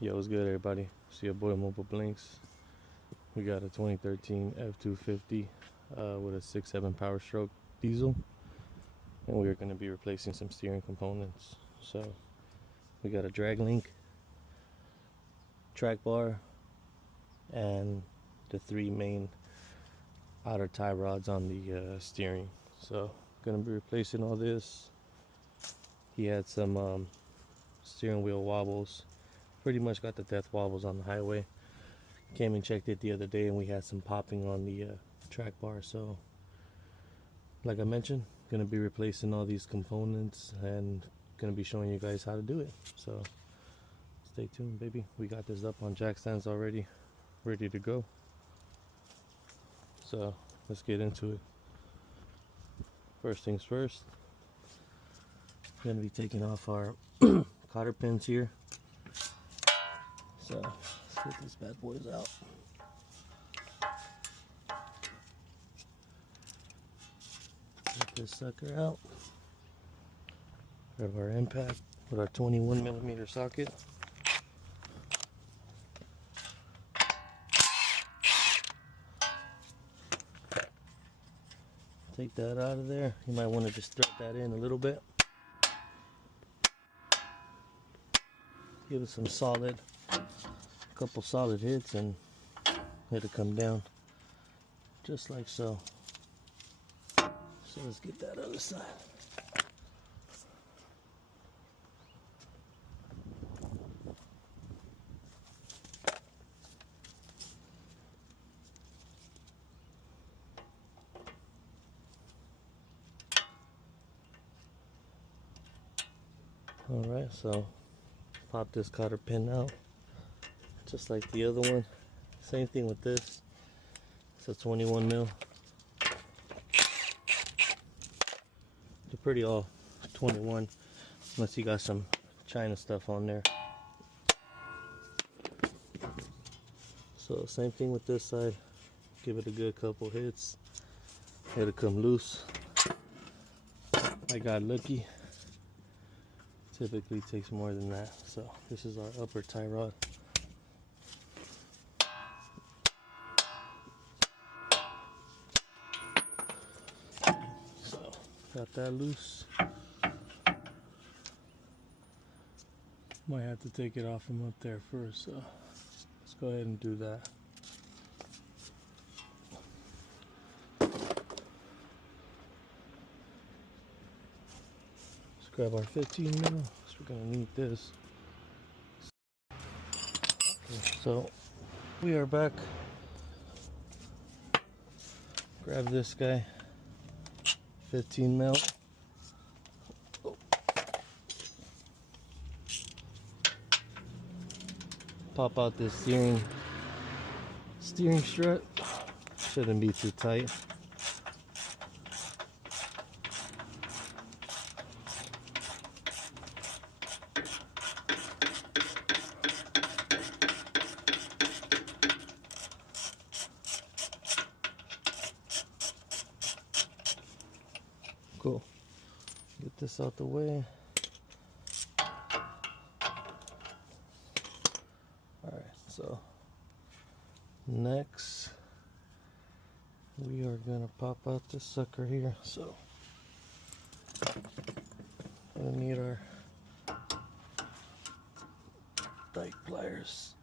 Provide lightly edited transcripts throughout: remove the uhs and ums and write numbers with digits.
Yo, what's good, everybody? See your boy Mobile Blinks. We got a 2013 f250 with a 6.7 power stroke diesel, and we are going to be replacing some steering components. So we got a drag link, track bar, and the three main outer tie rods on the steering. So going to be replacing all this. He had some steering wheel wobbles. Pretty much got the death wobbles on the highway. Came and checked it the other day, and we had some popping on the track bar. So like I mentioned, gonna be replacing all these components and gonna be showing you guys how to do it. So stay tuned, baby. We got this up on jack stands already, ready to go. So let's get into it. First things first, gonna be taking off our cotter pins here. So let's get these bad boys out. Get this sucker out. Grab our impact with our 21mm socket. Take that out of there. You might want to just thread that in a little bit. Give it some solid, couple solid hits, and it'll come down just like so. So let's get that other side. Alright, so pop this cotter pin out just like the other one. Same thing with this. It's a 21mm. They're pretty all 21 unless you got some China stuff on there. So same thing with this side. Give it a good couple hits. It'll come loose. I got lucky. Typically takes more than that. So this is our upper tie rod. So got that loose. Might have to take it off from up there first. So let's go ahead and do that. Let's grab our 15mm. We're gonna need this. Okay, so we are back. Grab this guy, 15mm. Oh. Pop out this steering strut. Shouldn't be too tight. Cool. Get this out the way. Alright, so next we are gonna pop out this sucker here. So we're gonna need our dyke pliers.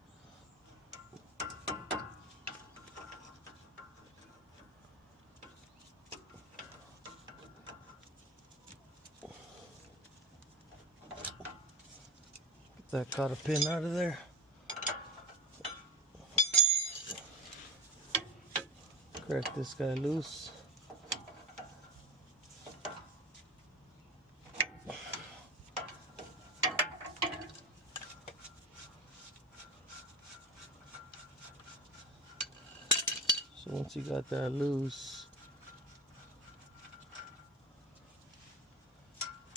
That cotter pin out of there. Crack this guy loose. So once you got that loose,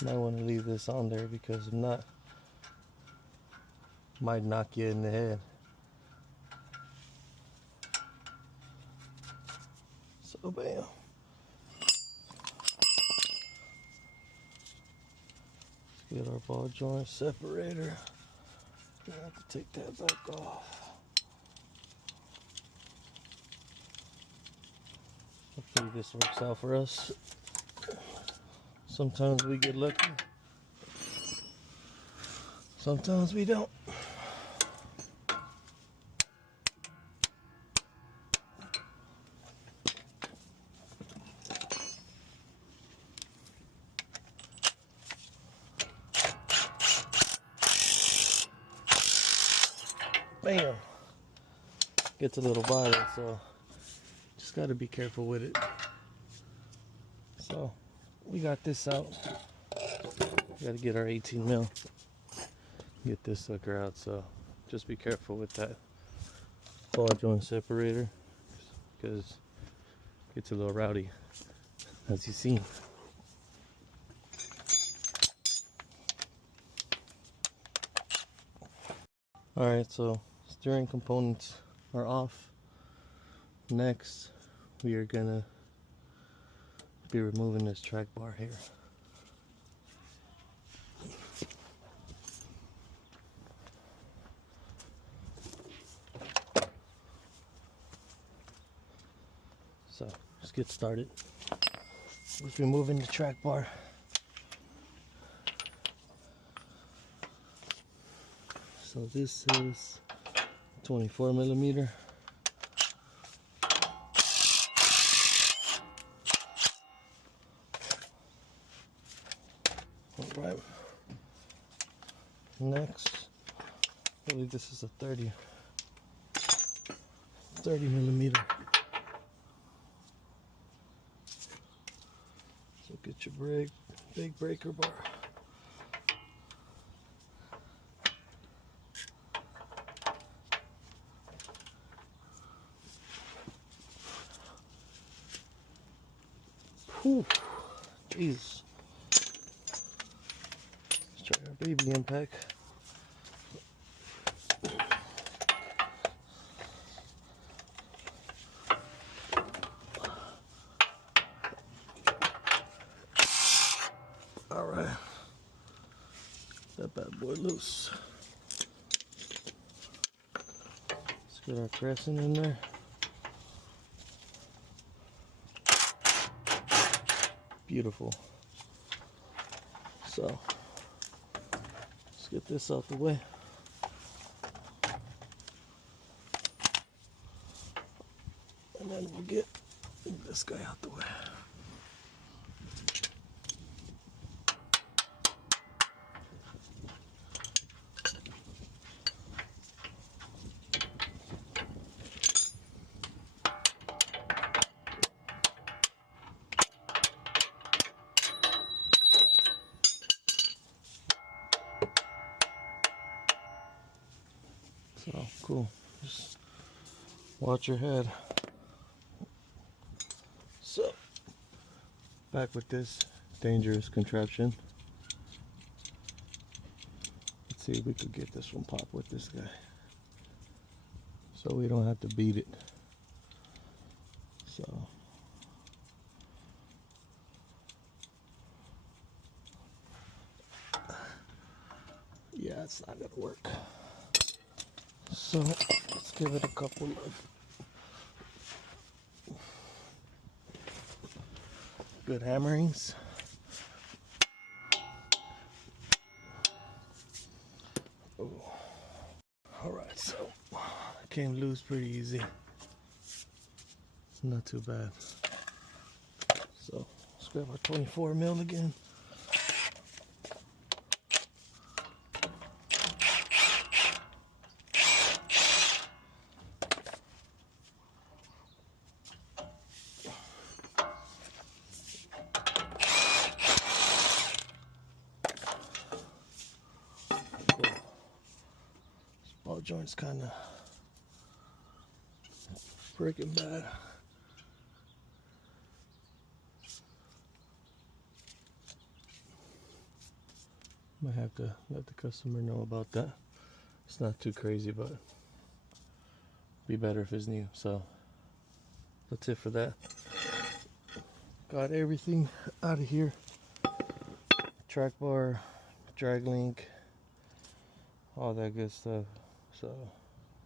you might want to leave this on there, because if not, might knock you in the head. So bam. Let's get our ball joint separator. I have to take that back off. Hopefully this works out for us. Sometimes we get lucky. Sometimes we don't. Bam! Gets a little violent, so just got to be careful with it. So we got this out. We got to get our 18 mil. Get this sucker out, so just be careful with that ball joint separator because it gets a little rowdy, as you see. Alright, so steering components are off. Next, we are gonna be removing this track bar here. So let's get started with removing the track bar. So this is 24 millimeter. All right. Next, I believe this is a 30 millimeter. So get your big breaker bar. Whew, jeez. Let's try our baby impact. All right, that bad boy loose. Let's get our crescent in there. Beautiful. So let's get this out the way. And then we'll get this guy out the way. So cool. Just watch your head. So back with this dangerous contraption. Let's see if we could get this one pop with this guy, so we don't have to beat it. So yeah, it's not gonna work. So let's give it a couple of good hammerings. Oh. All right, so it came loose pretty easy. It's not too bad. So let's grab our 24 mil again. Ball joint's kind of freaking bad. Might have to let the customer know about that. It's not too crazy, but be better if it's new. So that's it for that. Got everything out of here. Track bar, drag link, all that good stuff. So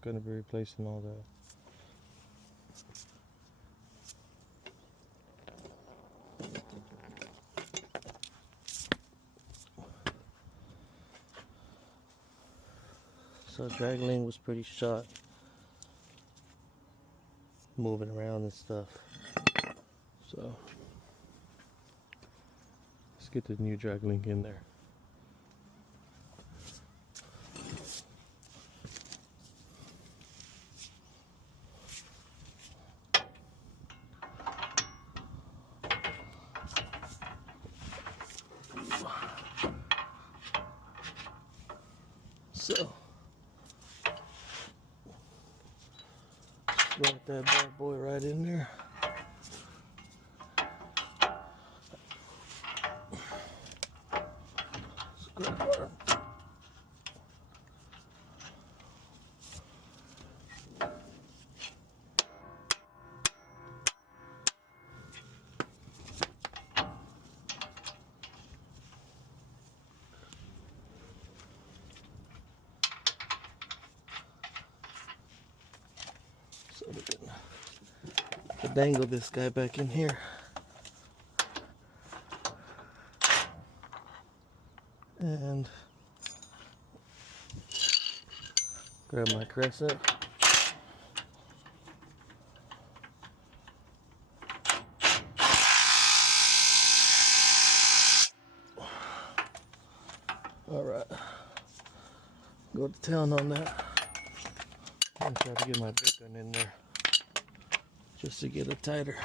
gonna be replacing all that. So drag link was pretty shot, moving around and stuff. So let's get the new drag link in there. So slot that bad boy right in there. Scrap bar. So we can dangle this guy back in here. And grab my crescent. Alright, go to town on that. I'm trying to get my big gun in there just to get it tighter.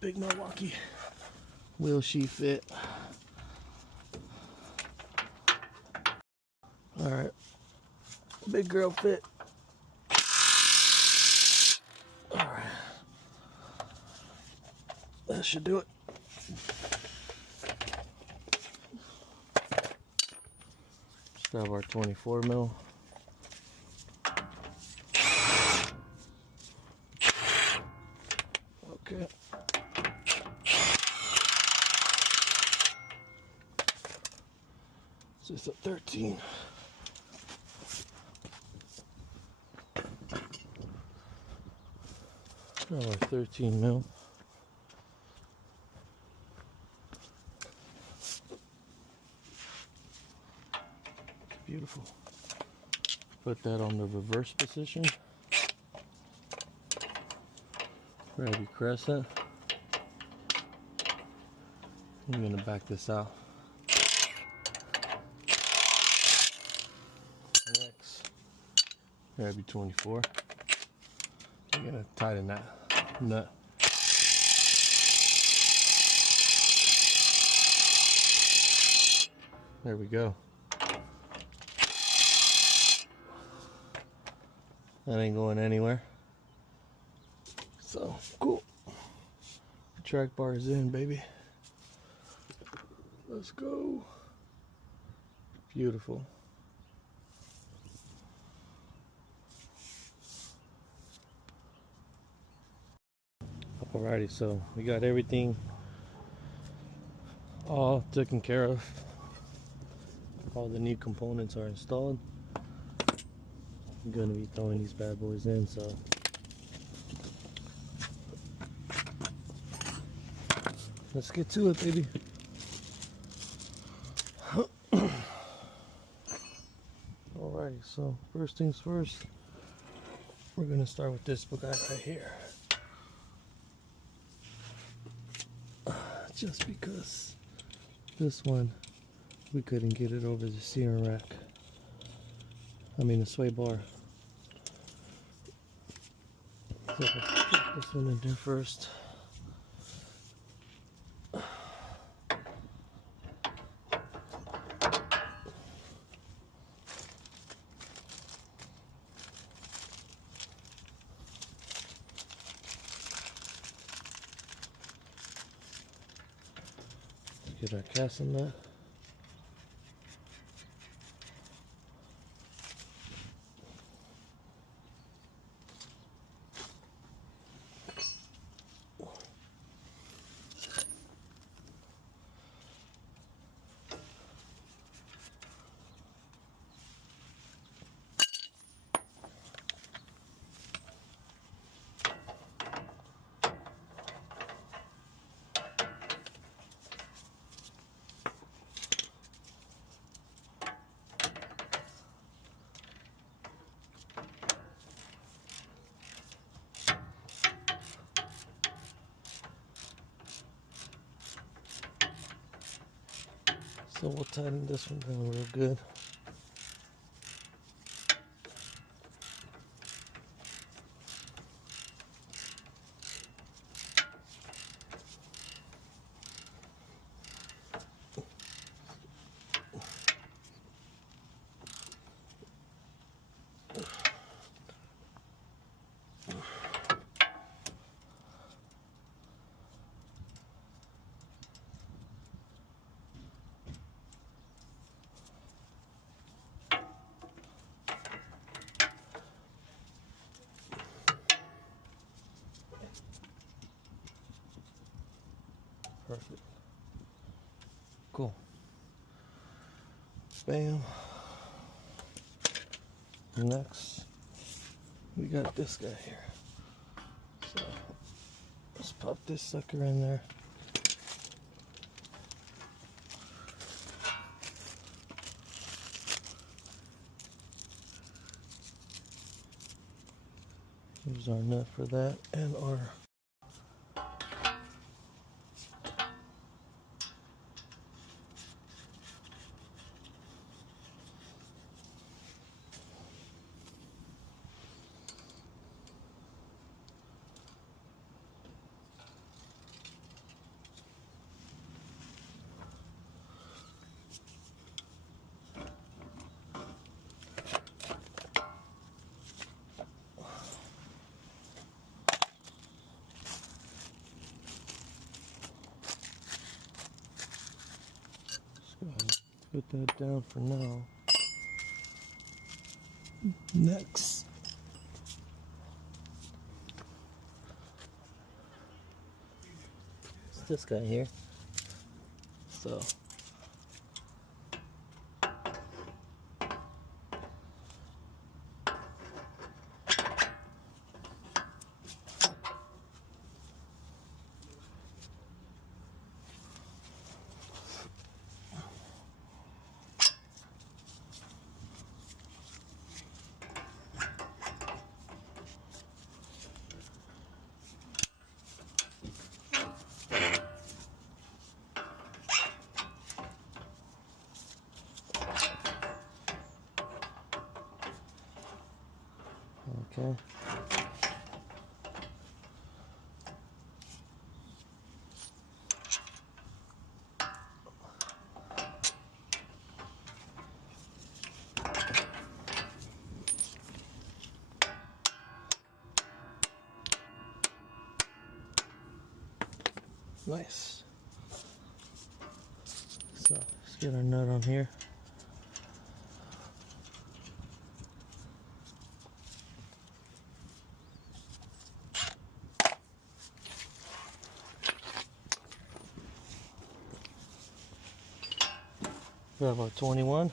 Big Milwaukee wheel sheet fit. Alright, big girl fit. Alright, that should do it. Have our 24 mil. Okay. So it's a 13. Our 13 mil. Beautiful. Put that on the reverse position. Grab your crescent. I'm gonna back this out. Next, grab your 24. I'm gonna tighten that nut. There we go. That ain't going anywhere. So cool. The track bar is in, baby. Let's go. Beautiful. Alrighty, so we got everything all taken care of. All the new components are installed. I'm gonna be throwing these bad boys in, so let's get to it, baby. Alrighty, so first things first, we're gonna start with this guy right here. Just because this one we couldn't get it over the steering rack. The sway bar. So put this one in there first. Get our casting nut. So we'll tighten this one down real good. Perfect. Cool. Bam. Next, we got this guy here. So let's pop this sucker in there. Here's our nut for that and our put that down for now. Next, it's this guy here. So okay. Nice. So let's get our nut on here. We have our 21.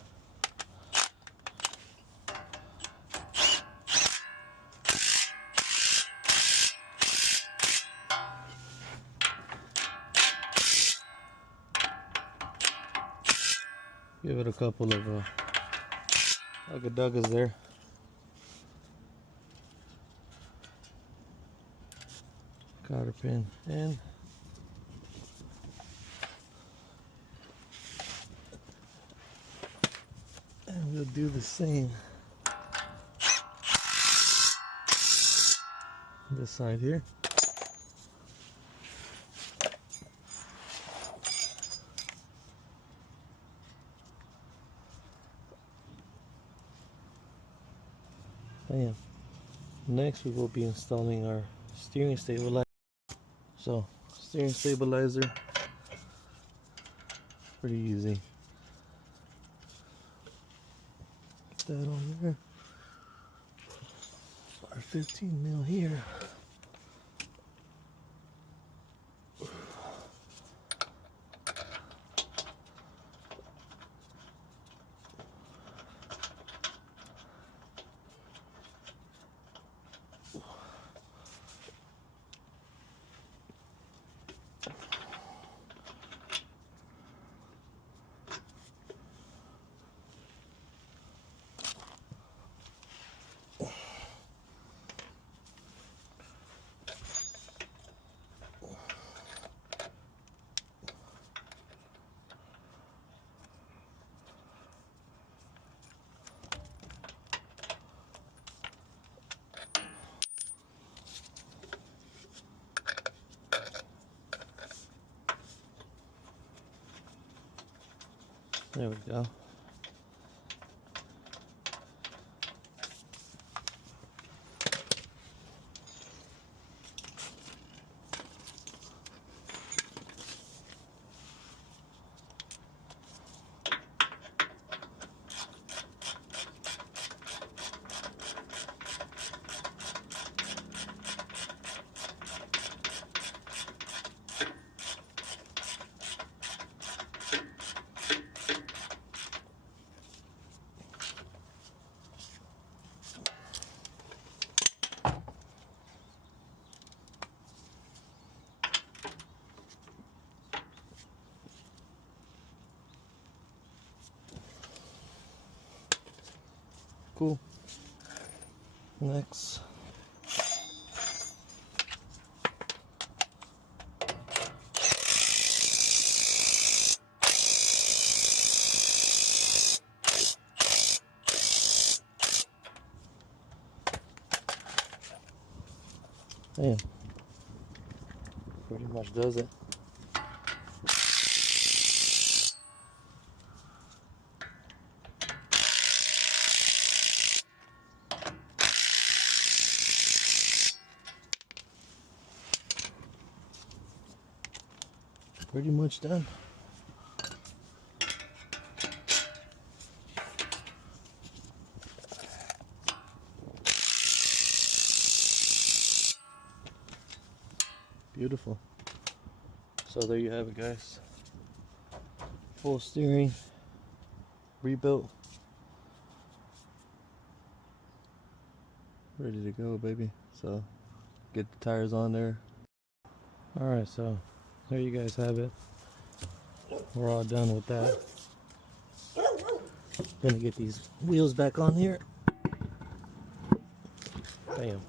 Give it a couple of ugga-duggas there. Cotter pin in. And we'll do the same this side here. Bam. Next we will be installing our steering stabilizer. So steering stabilizer, pretty easy. Put that on there. Our 15 mil here. There we go. Cool. Next. Damn. Pretty much does it. Pretty much done. Beautiful. So there you have it, guys. Full steering rebuilt. Ready to go, baby. So get the tires on there. Alright, so there you guys have it. We're all done with that. Gonna get these wheels back on here. Bam.